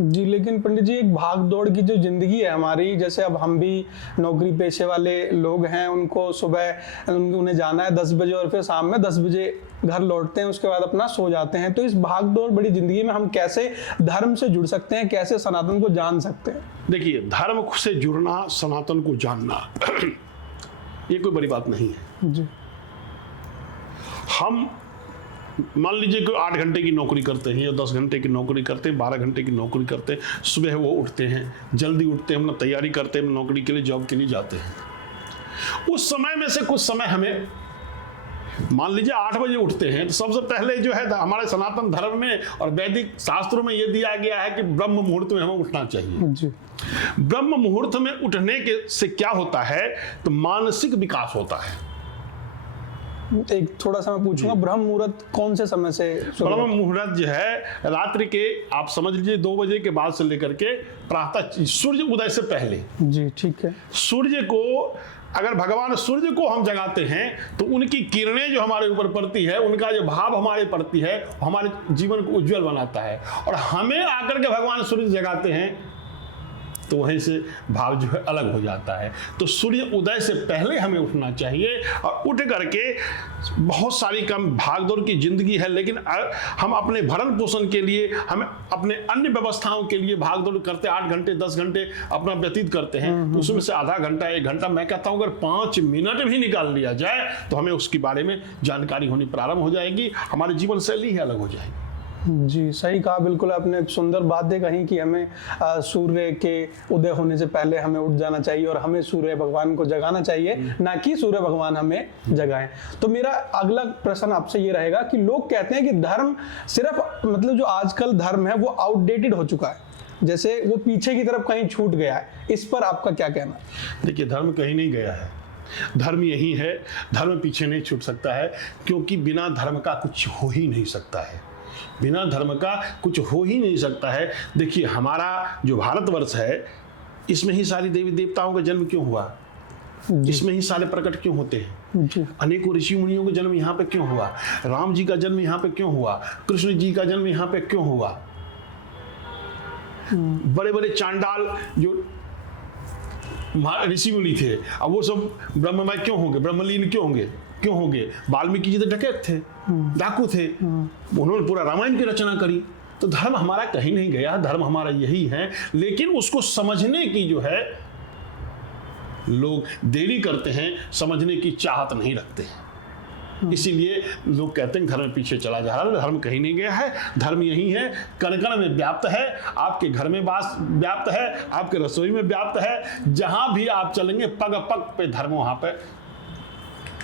जी, लेकिन पंडित जी एक भाग दौड़ की जो ज़िंदगी है हमारी, जैसे अब हम भी नौकरी पेशे वाले लोग हैं, उनको सुबह उन्हें जाना है 10 बजे और फिर शाम में 10 बजे घर लौटते हैं, उसके बाद अपना सो जाते हैं। तो इस भाग दौड़ बड़ी ज़िंदगी में हम कैसे धर्म से जुड़ सकते हैं, कैसे सनातन को जान सकते हैं? देखिए, धर्म से जुड़ना, सनातन को जानना ये कोई बड़ी बात नहीं है जी। हम मान लीजिए कि 8 घंटे की नौकरी करते हैं या 10 घंटे की नौकरी करते हैं, 12 घंटे की नौकरी करते हैं, सुबह वो उठते हैं, जल्दी उठते हैं, अपना तैयारी करते हैं, नौकरी के लिए, जॉब के लिए जाते हैं। उस समय में से कुछ समय हमें, मान लीजिए 8 बजे उठते हैं, तो सबसे पहले जो है हमारे सनातन धर्म में और वैदिक शास्त्रों में ये दिया गया है कि ब्रह्म मुहूर्त में हमें उठना चाहिए। जी। ब्रह्म मुहूर्त में उठने के से क्या होता है, तो मानसिक विकास होता है। एक थोड़ा सा मैं पूछूंगा, ब्रह्म मुहूर्त कौन से समय से? ब्रह्म मुहूर्त जो है रात्रि के, आप समझ लीजिए 2 बजे के बाद से लेकर के प्रातः सूर्य उदय से पहले। जी, ठीक है। सूर्य को, अगर भगवान सूर्य को हम जगाते हैं तो उनकी किरणें जो हमारे ऊपर पड़ती है, उनका जो भाव हमारे पड़ती है, हमारे जीवन को उज्जवल बनाता है। और हमें आकर के भगवान सूर्य जगाते हैं तो वहीं से भाव जो है अलग हो जाता है। तो सूर्य उदय से पहले हमें उठना चाहिए और उठ करके, बहुत सारी कम भागदौड़ की जिंदगी है, लेकिन हम अपने भरण पोषण के लिए, हम अपने अन्य व्यवस्थाओं के लिए भागदौड़ करते 8 घंटे 10 घंटे अपना व्यतीत करते हैं। तो उसमें से आधा घंटा 1 घंटा, मैं कहता हूं अगर 5 मिनट भी निकाल लिया जाए तो हमें उसके बारे में जानकारी होनी प्रारंभ हो जाएगी, हमारी जीवन शैली ही अलग हो जाएगी। जी, सही कहा। बिल्कुल आपने सुंदर बातें कही कि हमें सूर्य के उदय होने से पहले हमें उठ जाना चाहिए और हमें सूर्य भगवान को जगाना चाहिए, ना कि सूर्य भगवान हमें जगाएं। तो मेरा अगला प्रश्न आपसे ये रहेगा कि लोग कहते हैं कि धर्म सिर्फ, मतलब जो आजकल धर्म है वो आउटडेटेड हो चुका है, जैसे वो पीछे की तरफ कहीं छूट गया है। इस पर आपका क्या कहना? देखिए, धर्म कहीं नहीं गया है, धर्म यही है। धर्म पीछे नहीं छूट सकता है, क्योंकि बिना धर्म का कुछ हो ही नहीं सकता है। बिना धर्म का कुछ हो ही नहीं सकता है। देखिए, हमारा जो भारतवर्ष है, इसमें ही सारी देवी देवताओं का जन्म क्यों हुआ, इसमें ही सारे प्रकट क्यों होते हैं, अनेकों ऋषि मुनियों का जन्म यहाँ पे क्यों हुआ, राम जी का जन्म यहाँ पे क्यों हुआ, कृष्ण जी का जन्म यहाँ पे क्यों हुआ। बड़े बड़े चांडाल जो ऋषि मुनि थे, अब वो सब ब्रह्ममय क्यों होंगे, ब्रह्मलीन क्यों होंगे? वाल्मीकि जी तो डकैत थे, डाकू थे, उन्होंने पूरा रामायण की रचना करी। तो धर्म हमारा कहीं नहीं गया, धर्म हमारा यही है, लेकिन उसको समझने की जो है लोग देरी करते हैं, समझने की चाहत नहीं रखते हैं। इसीलिए लोग कहते हैं धर्म पीछे चला जा रहा है। धर्म कहीं नहीं गया है, धर्म यही है, कण कण में व्याप्त है, आपके घर में व्याप्त है, आपके रसोई में व्याप्त है, जहां भी आप चलेंगे पग पग पे धर्म वहां पे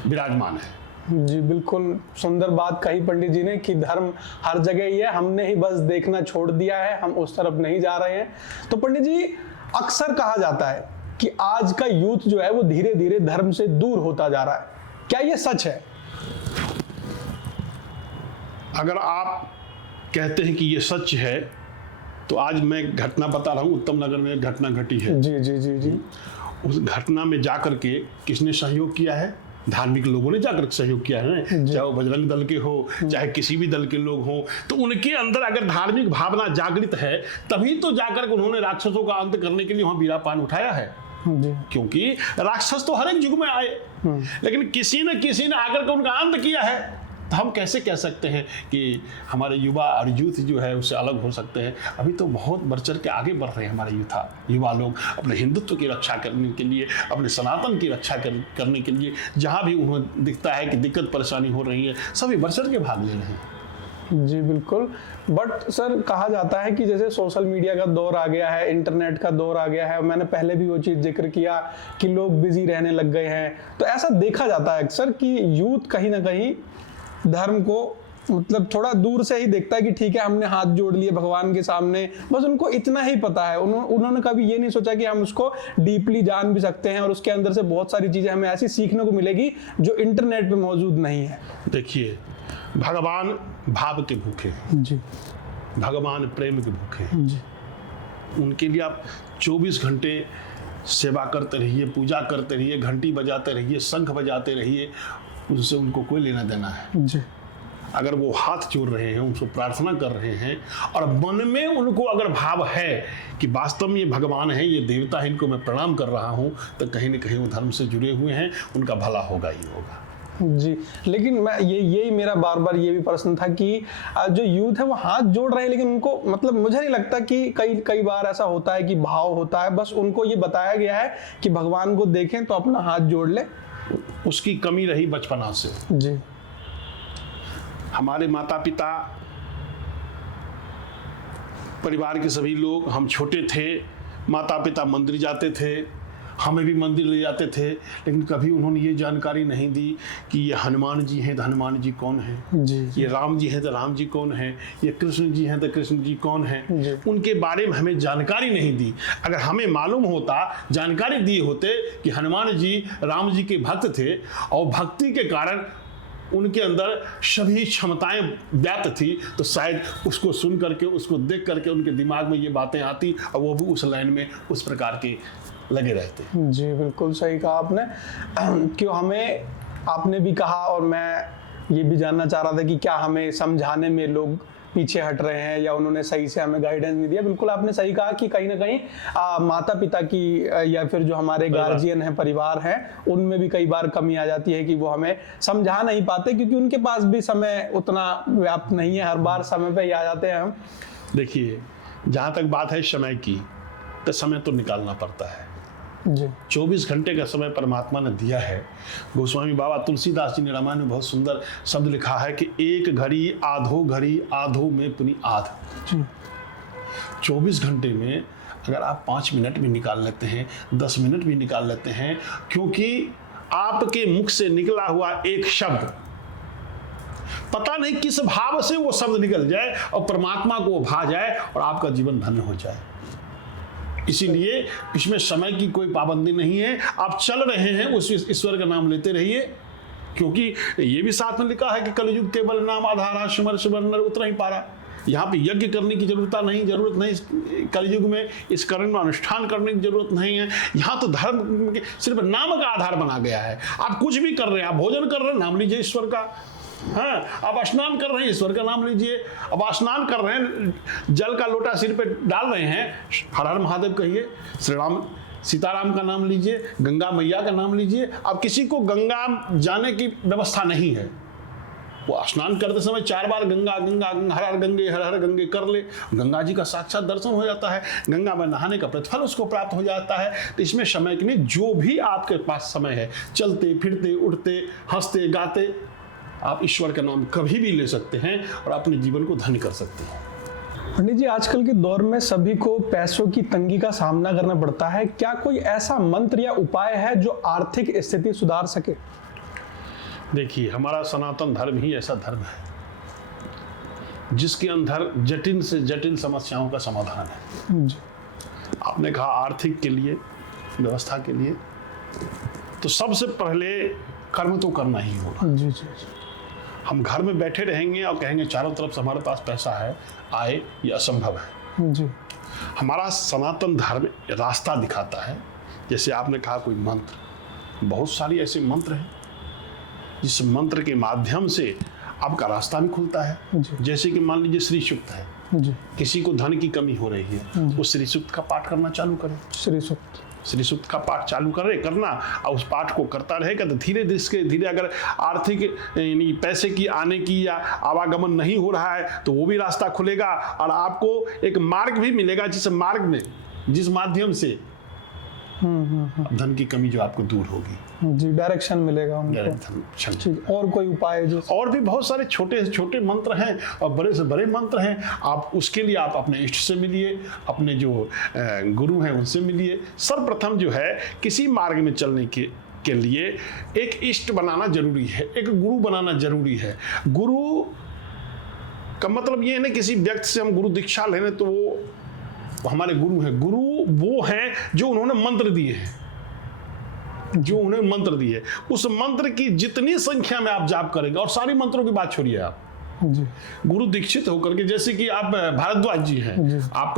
विराजमान है। जी, बिल्कुल सुंदर बात कही पंडित जी ने कि धर्म हर जगह ही है, हमने ही बस देखना छोड़ दिया है, हम उस तरफ नहीं जा रहे हैं। तो पंडित जी, अक्सर कहा जाता है कि आज का यूथ जो है वो धीरे धीरे धर्म से दूर होता जा रहा है, क्या ये सच है? अगर आप कहते हैं कि ये सच है, तो आज मैं घटना बता रहा हूं। उत्तम नगर में एक घटना घटी है। जी जी जी जी। उस घटना में जाकर के किसने सहयोग किया है? धार्मिक लोगों ने जाकर सहयोग किया है, चाहे वो बजरंग दल के हो, चाहे किसी भी दल के लोग हों। तो उनके अंदर अगर धार्मिक भावना जागृत है, तभी तो जाकर उन्होंने राक्षसों का अंत करने के लिए वहां बीरापान उठाया है। क्योंकि राक्षस तो हर एक युग में आए, लेकिन किसी न किसी ने आकर के उनका अंत किया है। तो हम कैसे कह सकते हैं कि हमारे युवा और यूथ जो है उससे अलग हो सकते हैं? अभी तो बहुत बढ़ चढ़ के आगे बढ़ रहे हैं हमारे युवा लोग, अपने हिंदुत्व की रक्षा करने के लिए, अपने सनातन की रक्षा करने के लिए। जहाँ भी उन्हें दिखता है कि दिक्कत परेशानी हो रही है, सभी बढ़ चढ़ के भाग ले रहे हैं। जी बिल्कुल। बट सर, कहा जाता है कि जैसे सोशल मीडिया का दौर आ गया है, इंटरनेट का दौर आ गया है, मैंने पहले भी वो चीज़ जिक्र किया कि लोग बिजी रहने लग गए हैं। तो ऐसा देखा जाता है अक्सर कि यूथ कहीं ना कहीं धर्म को, मतलब थोड़ा दूर से ही देखता है कि ठीक है, हमने हाथ जोड़ लिए भगवान के सामने, बस उनको इतना ही पता है। उन्होंने कभी ये नहीं सोचा कि हम उसको डीपली जान भी सकते हैं और उसके अंदर से बहुत सारी चीजें हमें ऐसी सीखने को मिलेगी जो इंटरनेट पे मौजूद नहीं है। देखिए, भगवान भाव के भूखे जी, भगवान प्रेम के भूखे जी। उनके लिए आप 24 घंटे सेवा करते रहिए, पूजा करते रहिए, घंटी बजाते रहिए, शंख बजाते रहिए, उससे उनको कोई लेना देना है। जी। अगर वो हाथ जोड़ रहे हैं, उनको प्रार्थना कर रहे हैं और मन में उनको अगर भाव है कि वास्तव में ये भगवान है, ये देवता है, इनको मैं प्रणाम कर रहा हूँ, तो कहीं ना कहीं वो धर्म से जुड़े हुए हैं, उनका भला होगा ही होगा। जी, लेकिन मैं यही मेरा बार बार ये भी प्रश्न था कि जो यूथ है वो हाथ जोड़ रहे हैं, लेकिन उनको मतलब मुझे नहीं लगता कि कई बार ऐसा होता है कि भाव होता है, बस उनको ये बताया गया है कि भगवान को देखें तो अपना हाथ जोड़ ले। उसकी कमी रही बचपना से। जी, हमारे माता पिता, परिवार के सभी लोग, हम छोटे थे, माता पिता मंदिर जाते थे, हमें भी मंदिर ले जाते थे, लेकिन कभी उन्होंने ये जानकारी नहीं दी कि ये हनुमान जी हैं तो हनुमान जी कौन हैं, जी, ये राम जी हैं तो राम जी कौन हैं, ये कृष्ण जी हैं तो कृष्ण जी कौन हैं। उनके बारे में हमें जानकारी नहीं दी। अगर हमें मालूम होता, जानकारी दिए होते कि हनुमान जी राम जी के भक्त थे और भक्ति के कारण उनके अंदर सभी क्षमताएं व्याप्त थी, तो शायद उसको सुन करके, उसको देख करके उनके दिमाग में ये बातें आती और वो भी उस लाइन में उस प्रकार के लगे रहते। जी, बिल्कुल सही कहा आपने। क्यों हमें, आपने भी कहा और मैं ये भी जानना चाह रहा था कि क्या हमें समझाने में लोग पीछे हट रहे हैं या उन्होंने सही से हमें गाइडेंस नहीं दिया। बिल्कुल आपने सही कहा कि कहीं ना कहीं माता पिता की या फिर जो हमारे गार्जियन हैं, परिवार हैं, उनमें भी कई बार कमी आ जाती है कि वो हमें समझा नहीं पाते, क्योंकि उनके पास भी समय उतना व्याप्त नहीं है, हर बार समय पे ही आ जाते हैं हम। देखिए, जहाँ तक बात है समय की, तो समय तो निकालना पड़ता है। जी, 24 घंटे का समय परमात्मा ने दिया है। गोस्वामी बाबा तुलसीदास जी ने रामायण में बहुत सुंदर शब्द लिखा है कि एक घड़ी आधो में पुनि आध। 24 घंटे में अगर आप 5 मिनट भी निकाल लेते हैं, 10 मिनट भी निकाल लेते हैं, क्योंकि आपके मुख से निकला हुआ एक शब्द, पता नहीं किस भाव से वो शब्द निकल जाए और परमात्मा को भा जाए और आपका जीवन धन्य हो जाए। इसीलिए इसमें समय की कोई पाबंदी नहीं है। आप चल रहे हैं, उस ईश्वर का नाम लेते रहिए, क्योंकि ये भी साथ में लिखा है कि कलयुग केवल नाम आधारा, सिमर सिमर नर उतर ही पारा। यहाँ पे यज्ञ करने की जरूरत नहीं, कलयुग में इस कर्म में अनुष्ठान करने की जरूरत नहीं है। यहाँ तो धर्म सिर्फ नाम का आधार बना गया है। आप कुछ भी कर रहे हैं, आप भोजन कर रहे हैं, नाम लीजिए ईश्वर का। हाँ, आप स्नान कर रहे हैं, ईश्वर का नाम लीजिए। अब स्नान कर रहे हैं, जल का लोटा सिर पे डाल रहे हैं, हर हर महादेव कहिए, श्री राम सीताराम का नाम लीजिए, गंगा मैया का नाम लीजिए। अब किसी को गंगा जाने की व्यवस्था नहीं है, वो स्नान करते समय 4 बार गंगा गंगा गंगा हर हर गंगे कर ले, गंगा जी का साक्षात दर्शन हो जाता है, गंगा में नहाने का प्रतिफल उसको प्राप्त हो जाता है। तो इसमें समय के नहीं, जो भी आपके पास समय है, चलते फिरते उठते हंसते गाते आप ईश्वर का नाम कभी भी ले सकते हैं और अपने जीवन को धन्य कर सकते हैं। पंडित जी, आजकल के दौर में सभी को पैसों की तंगी का सामना करना पड़ता है, क्या कोई ऐसा मंत्र या उपाय है जो आर्थिक स्थिति सुधार सके? देखिए, हमारा सनातन धर्म ही ऐसा धर्म है जिसके अंदर जटिल से जटिल समस्याओं का समाधान है। जी, आपने कहा आर्थिक के लिए, व्यवस्था के लिए, तो सबसे पहले कर्म तो करना ही होगा। जी, जी, जी। हम घर में बैठे रहेंगे और कहेंगे चारों तरफ से हमारे पास पैसा है, आए, ये असंभव है। जी, हमारा सनातन धर्म रास्ता दिखाता है। जैसे आपने कहा कोई मंत्र, बहुत सारी ऐसे मंत्र हैं जिस मंत्र के माध्यम से आपका रास्ता भी खुलता है। जैसे कि मान लीजिए श्री सूक्त है, जी, किसी को धन की कमी हो रही है, वो श्री सूक्त का पाठ करना चालू करें। श्री सूक्त का पाठ चालू करना और उस पाठ को करता रहेगा तो धीरे धीरे अगर आर्थिक यानी पैसे की आने की या आवागमन नहीं हो रहा है तो वो भी रास्ता खुलेगा और आपको एक मार्ग भी मिलेगा, जिस माध्यम से धन की कमी जो आपको दूर होगी। जी, डायरेक्शन मिलेगा उनको। ठीक, और कोई उपाय जो? और भी बहुत सारे छोटे से छोटे मंत्र हैं और बड़े से बड़े मंत्र हैं। आप उसके लिए आप अपने इष्ट से मिलिए, अपने जो गुरु हैं उनसे मिलिए। सर्वप्रथम जो है किसी मार्ग में चलने के लिए एक इष्ट बनाना जरूरी है, एक गुरु बनाना जरूरी है। गुरु का मतलब ये है ना, किसी व्यक्ति से हम गुरु दीक्षा लेने तो वो हमारे गुरु हैं। गुरु वो हैं जो उन्होंने मंत्र दिए हैं, उस मंत्र की जितनी संख्या में आप जाप करेंगे, और सारी मंत्रों की बात छोड़िए, आप जी गुरु दीक्षित होकर के, जैसे कि आप भारद्वाज जी हैं, आप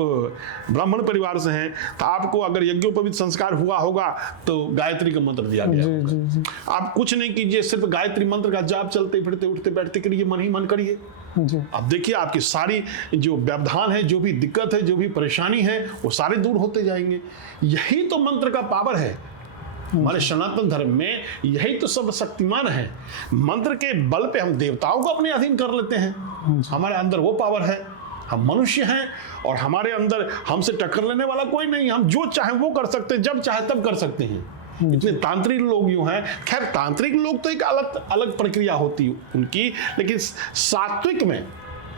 ब्राह्मण परिवार से हैं, तो आपको अगर यज्ञोपवीत संस्कार हुआ होगा तो गायत्री का मंत्र दिया गया होगा। जी आप कुछ नहीं कीजिए, सिर्फ गायत्री मंत्र का जाप चलते फिरते उठते बैठते करिए, मन ही मन करिए। जी अब देखिए आपकी सारी जो व्यवधान है, जो भी दिक्कत है, जो भी परेशानी है, वो सारे दूर होते जाएंगे। यही तो मंत्र का पावर है। हमारे सनातन धर्म में यही तो सब शक्तिमान है। मंत्र के बल पे हम देवताओं को अपने अधीन कर लेते हैं। हमारे अंदर वो पावर है। हम मनुष्य हैं और हमारे अंदर हमसे टक्कर लेने वाला कोई नहीं। हम जो चाहे वो कर सकते हैं, जब चाहे तब कर सकते हैं। इतने तांत्रिक लोग यूं हैं। खैर तांत्रिक लोग तो एक अलग अलग प्रक्रिया होती है उनकी, लेकिन सात्विक में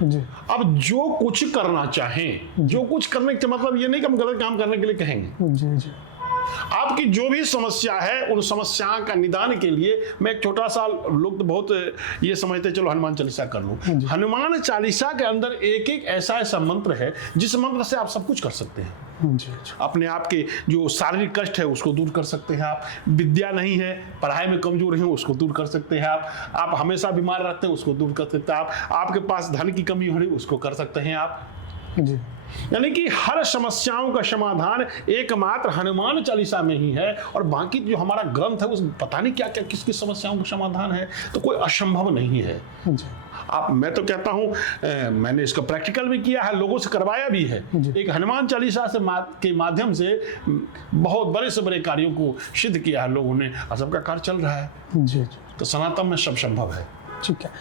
जी अब जो कुछ करना चाहें, जो कुछ करने का मतलब ये नहीं कि हम गलत काम करने के लिए कहेंगे। जी जी आपकी जो भी समस्या है, उन समस्याओं का निदान के लिए मैं एक छोटा सा, लोग तो बहुत ये समझते हैं चलो हनुमान चालीसा कर लो। हनुमान चालीसा के अंदर एक एक ऐसा ऐसा मंत्र है जिस मंत्र से आप सब कुछ कर सकते हैं। जी अपने आप के जो शारीरिक कष्ट है उसको दूर कर सकते हैं आप। विद्या नहीं है, पढ़ाई में कमजोर हैं, उसको दूर कर सकते हैं आप हमेशा बीमार रहते हैं, उसको दूर कर सकते हैं आपके पास धन की कमी हो रही, उसको कर सकते हैं आप। जी यानी कि हर समस्याओं का समाधान एकमात्र हनुमान चालीसा में ही है। और बाकी जो हमारा ग्रंथ है उस पता नहीं क्या क्या किस किस समस्याओं का समाधान है, तो कोई असंभव नहीं है। जी मैं तो कहता हूं, मैंने इसका प्रैक्टिकल भी किया है, लोगों से करवाया भी है। एक हनुमान चालीसा से के माध्यम से बहुत बड़े से बड़े कार्यों को सिद्ध किया है लोगों ने, और सबका कार्य चल रहा है। जी तो सनातन में सब संभव है। ठीक है।